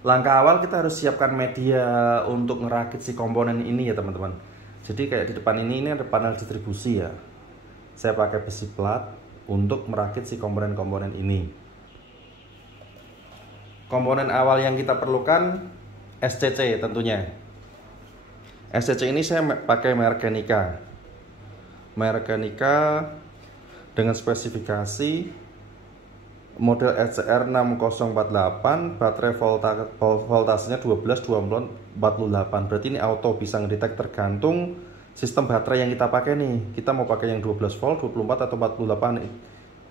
Langkah awal kita harus siapkan media untuk ngerakit si komponen ini ya teman-teman. Jadi kayak di depan ini ada panel distribusi ya. Saya pakai besi plat untuk merakit si komponen-komponen ini. Komponen awal yang kita perlukan SCC tentunya. SCC ini saya pakai merek Kenika dengan spesifikasi model ECR 6048, baterai voltasenya 12 2448. Berarti ini auto bisa ngedetek tergantung sistem baterai yang kita pakai nih. Kita mau pakai yang 12 volt, 24 atau 48.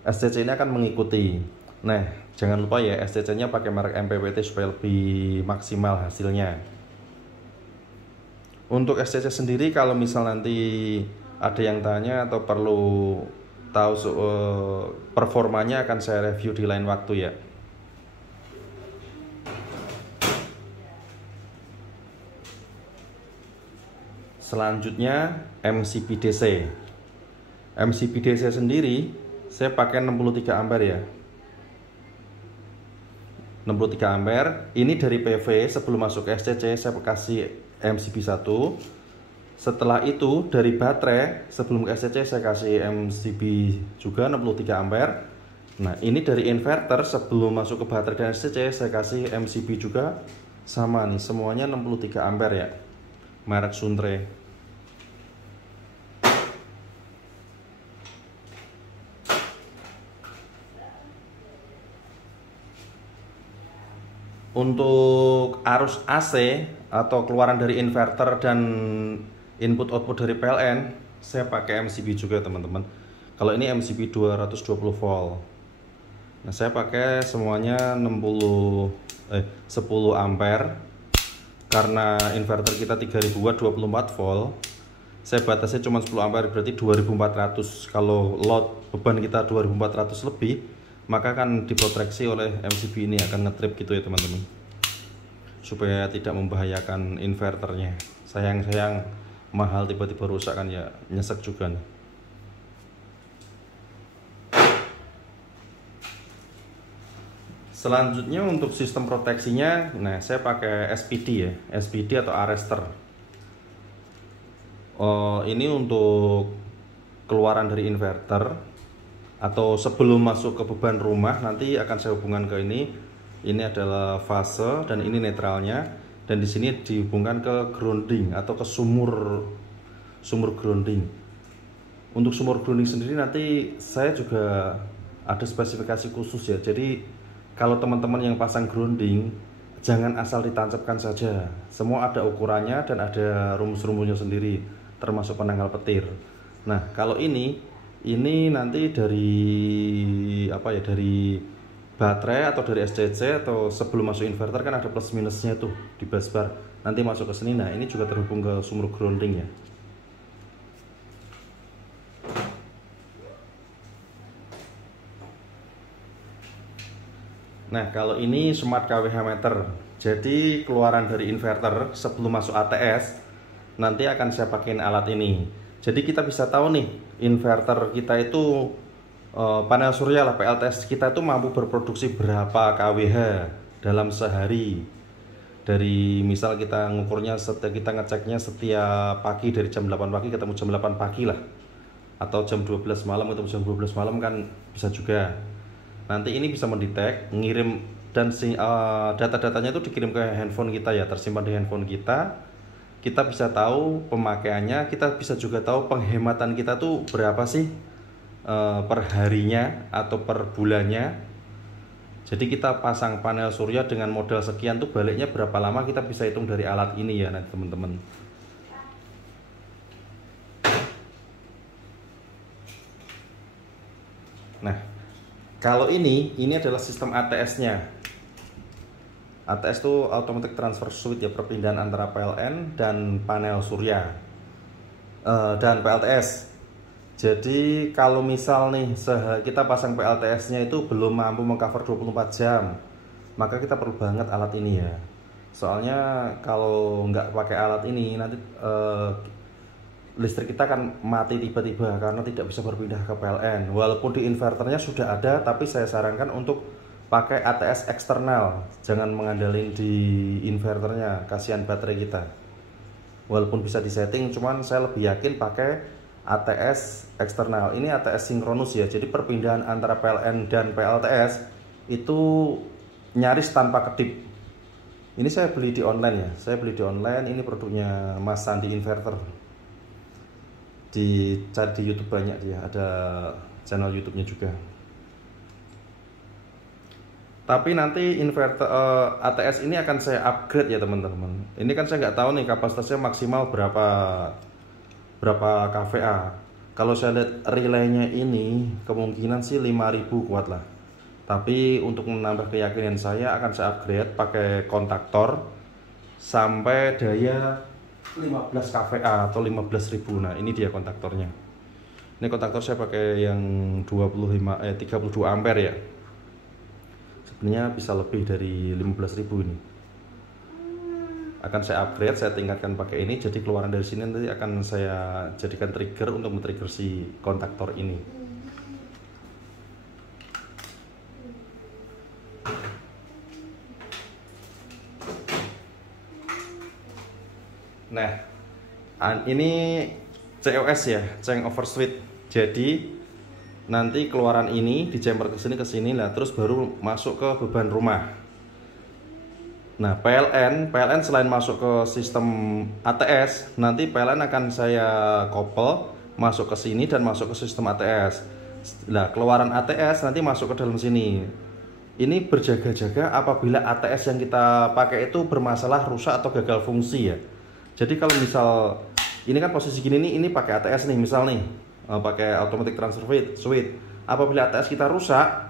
SCC ini akan mengikuti. Nah, jangan lupa ya SCC-nya pakai merek MPPT supaya lebih maksimal hasilnya. Untuk SCC sendiri kalau misal nanti ada yang tanya atau perlu tahu performanya akan saya review di lain waktu ya. Selanjutnya MCB DC. MCB DC sendiri saya pakai 63 ampere ya. 63 ampere. Ini dari PV sebelum masuk ke SCC saya kasih MCB 1. Setelah itu dari baterai sebelum ke SCC saya kasih MCB juga 63 ampere. Nah, ini dari inverter sebelum masuk ke baterai dan SCC saya kasih MCB juga sama nih, semuanya 63 ampere ya. Merek Suntre. Untuk arus AC atau keluaran dari inverter dan input output dari PLN saya pakai MCB juga teman-teman. Kalau ini MCB 220 volt. Nah, saya pakai semuanya 10 ampere karena inverter kita 3000 watt 24 volt. Saya batasnya cuma 10 ampere berarti 2400. Kalau load beban kita 2400 lebih, maka akan diproteksi oleh MCB ini, akan ngetrip gitu ya teman-teman, supaya tidak membahayakan inverternya. Sayang mahal tiba-tiba rusak kan ya, nyesek juga nih. Selanjutnya untuk sistem proteksinya, nah saya pakai SPD ya, SPD atau arrestor. Ini untuk keluaran dari inverter atau sebelum masuk ke beban rumah, nanti akan saya hubungkan ke ini. Ini adalah fase dan ini netralnya, dan di sini dihubungkan ke grounding atau ke sumur grounding. Untuk sumur grounding sendiri nanti saya juga ada spesifikasi khusus ya. Jadi kalau teman-teman yang pasang grounding jangan asal ditancapkan saja. Semua ada ukurannya dan ada rumus-rumusnya sendiri, termasuk penanggal petir. Nah, kalau ini nanti dari dari baterai atau dari SCC atau sebelum masuk inverter kan ada plus minusnya tuh di busbar. Nanti masuk ke sini, nah ini juga terhubung ke sumur grounding ya. Nah, kalau ini smart kWh meter. Jadi keluaran dari inverter sebelum masuk ATS nanti akan saya pakai alat ini. Jadi kita bisa tahu nih inverter kita itu panel surya lah, PLTS kita itu mampu berproduksi berapa kWh dalam sehari. Dari misal kita ngukurnya kita ngeceknya setiap pagi dari jam 8 pagi ketemu jam 8 pagi lah, atau jam 12 malam ketemu jam 12 malam kan bisa juga. Nanti ini bisa mendetek, ngirim, dan data-datanya itu dikirim ke handphone kita ya, tersimpan di handphone kita. Kita bisa tahu pemakaiannya, kita bisa juga tahu penghematan kita tuh berapa sih per harinya atau per bulannya. Jadi kita pasang panel surya dengan modal sekian tuh baliknya berapa lama, kita bisa hitung dari alat ini ya nanti teman-teman. Nah, kalau ini adalah sistem ATS-nya. ATS itu automatic transfer switch ya, perpindahan antara PLN dan panel surya dan PLTS. Jadi kalau misal nih kita pasang PLTS-nya itu belum mampu mengcover 24 jam, maka kita perlu banget alat ini ya. Soalnya kalau nggak pakai alat ini nanti listrik kita akan mati tiba-tiba karena tidak bisa berpindah ke PLN. Walaupun di inverternya sudah ada, tapi saya sarankan untuk pakai ATS eksternal, jangan mengandalkan di inverternya, kasihan baterai kita. Walaupun bisa disetting, cuman saya lebih yakin pakai ATS eksternal. Ini ATS sinkronus ya, jadi perpindahan antara PLN dan PLTS itu nyaris tanpa kedip. Ini saya beli di online ya, ini produknya Mas Sandi Inverter. Cari di YouTube banyak dia, ada channel YouTube-nya juga. Tapi nanti inverter ATS ini akan saya upgrade ya teman-teman. Ini kan saya nggak tahu nih kapasitasnya maksimal berapa kVA. Kalau saya lihat relaynya ini kemungkinan sih 5000 kuat lah. Tapi untuk menambah keyakinan saya akan saya upgrade pakai kontaktor sampai daya 15 kVA atau 15.000. Nah, ini dia kontaktornya. Ini kontaktor saya pakai yang 32 ampere ya. Sebenarnya bisa lebih dari 15.000 ini. Akan saya upgrade, saya tingkatkan pakai ini. Jadi keluaran dari sini nanti akan saya jadikan trigger untuk men-trigger si kontaktor ini. Nah, ini COS ya, change over switch. Jadi nanti keluaran ini di jumper ke sini lah, terus baru masuk ke beban rumah. Nah, PLN selain masuk ke sistem ATS, nanti PLN akan saya couple masuk ke sini dan masuk ke sistem ATS. Nah, keluaran ATS nanti masuk ke dalam sini. Ini berjaga-jaga apabila ATS yang kita pakai itu bermasalah, rusak atau gagal fungsi ya. Jadi kalau misal ini kan posisi gini nih, ini pakai ATS nih, misal nih pakai automatic transfer switch. Apabila ATS kita rusak,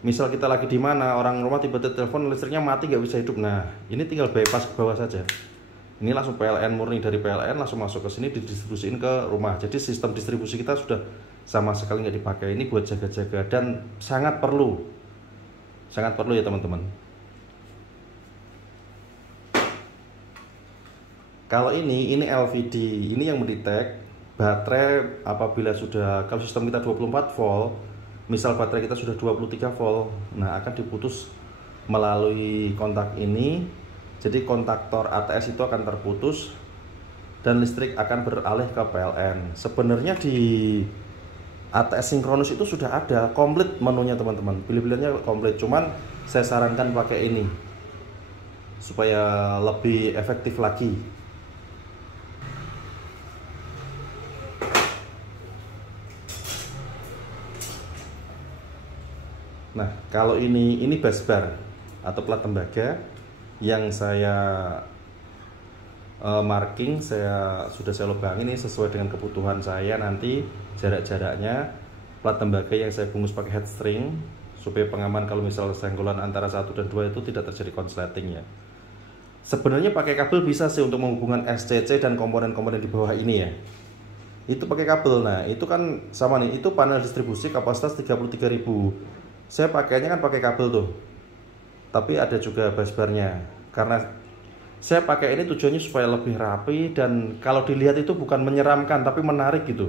misal kita lagi di mana, orang rumah tiba-tiba telepon listriknya mati nggak bisa hidup. Nah, ini tinggal bypass ke bawah saja. Ini langsung PLN murni dari PLN langsung masuk ke sini didistribusiin ke rumah. Jadi sistem distribusi kita sudah sama sekali nggak dipakai. Ini buat jaga-jaga dan sangat perlu ya teman-teman. Kalau ini LVD, ini yang mendetek baterai apabila sudah, kalau sistem kita 24 volt, misal baterai kita sudah 23 volt, nah akan diputus melalui kontak ini. Jadi kontaktor ATS itu akan terputus dan listrik akan beralih ke PLN. Sebenarnya di ATS sinkronus itu sudah ada komplit menunya teman-teman, pilih-pilihnya komplit, cuman saya sarankan pakai ini supaya lebih efektif lagi. Nah, kalau ini busbar atau plat tembaga yang saya marking, sudah saya lubangin ini sesuai dengan kebutuhan saya. Nanti jarak-jaraknya plat tembaga yang saya bungkus pakai head string supaya pengaman kalau misal senggolan antara 1 dan 2 itu tidak terjadi konsleting ya. Sebenarnya pakai kabel bisa sih untuk menghubungkan SCC dan komponen-komponen di bawah ini ya. Itu pakai kabel. Nah, itu kan sama nih, itu panel distribusi kapasitas 33.000. Saya pakainya kan pakai kabel tuh, tapi ada juga busbarnya. Karena saya pakai ini tujuannya supaya lebih rapi dan kalau dilihat itu bukan menyeramkan tapi menarik gitu.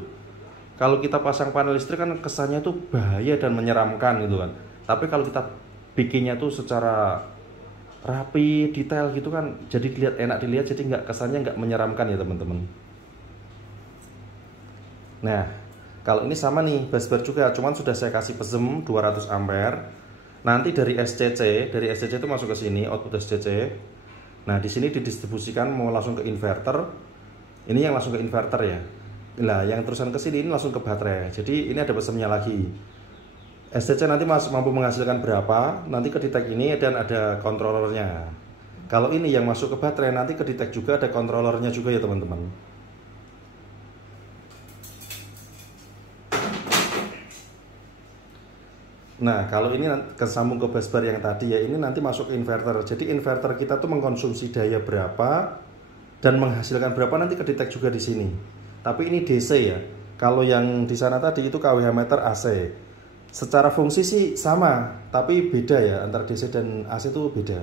Kalau kita pasang panel listrik kan kesannya tuh bahaya dan menyeramkan gitu kan. Tapi kalau kita bikinnya tuh secara rapi, detail gitu kan, jadi enak dilihat, jadi kesannya nggak menyeramkan ya teman-teman. Nah, kalau ini sama nih, busbar juga, cuman sudah saya kasih pesem 200 ampere. Nanti dari SCC itu masuk ke sini, output SCC. Nah, di sini didistribusikan mau langsung ke inverter. Ini yang langsung ke inverter ya. Nah, yang terusan ke sini ini langsung ke baterai. Jadi ini ada pesemnya lagi. SCC nanti mampu menghasilkan berapa, nanti kedetek ini dan ada kontrolernya. Kalau ini yang masuk ke baterai nanti kedetek juga ada kontrolernya juga ya teman-teman. Nah, kalau ini kesambung ke busbar yang tadi ya, ini nanti masuk ke inverter. Jadi inverter kita tuh mengkonsumsi daya berapa dan menghasilkan berapa nanti kedetek juga di sini. Tapi ini DC ya. Kalau yang di sana tadi itu kWh meter AC. Secara fungsi sih sama, tapi beda ya, antara DC dan AC itu beda.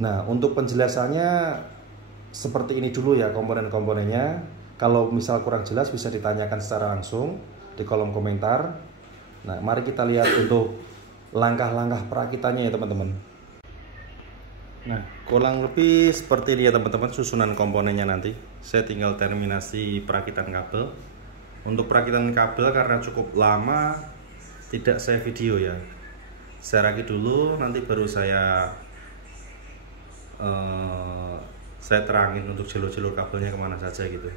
Nah, untuk penjelasannya seperti ini dulu ya komponen-komponennya. Kalau misal kurang jelas bisa ditanyakan secara langsung di kolom komentar. Nah, mari kita lihat untuk langkah-langkah perakitannya ya teman-teman. Nah, kurang lebih seperti ini ya teman-teman susunan komponennya nanti. Saya tinggal terminasi perakitan kabel. Untuk perakitan kabel karena cukup lama tidak saya video ya. Saya rakit dulu, nanti baru saya terangin untuk jalur-jalur kabelnya kemana saja gitu.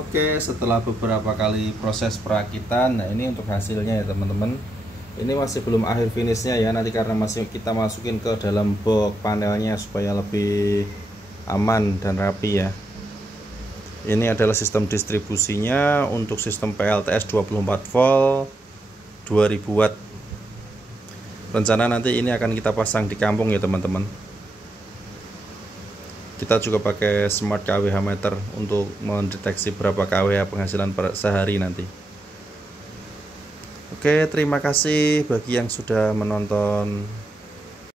Oke, setelah beberapa kali proses perakitan, nah ini untuk hasilnya ya teman-teman. Ini masih belum akhir finishnya ya, nanti karena masih kita masukin ke dalam box panelnya supaya lebih aman dan rapi ya. Ini adalah sistem distribusinya untuk sistem PLTS 24 volt 2000 watt. Rencana nanti ini akan kita pasang di kampung ya teman-teman. Kita juga pakai smart KWH meter untuk mendeteksi berapa KWH penghasilan per sehari nanti. Oke, terima kasih bagi yang sudah menonton.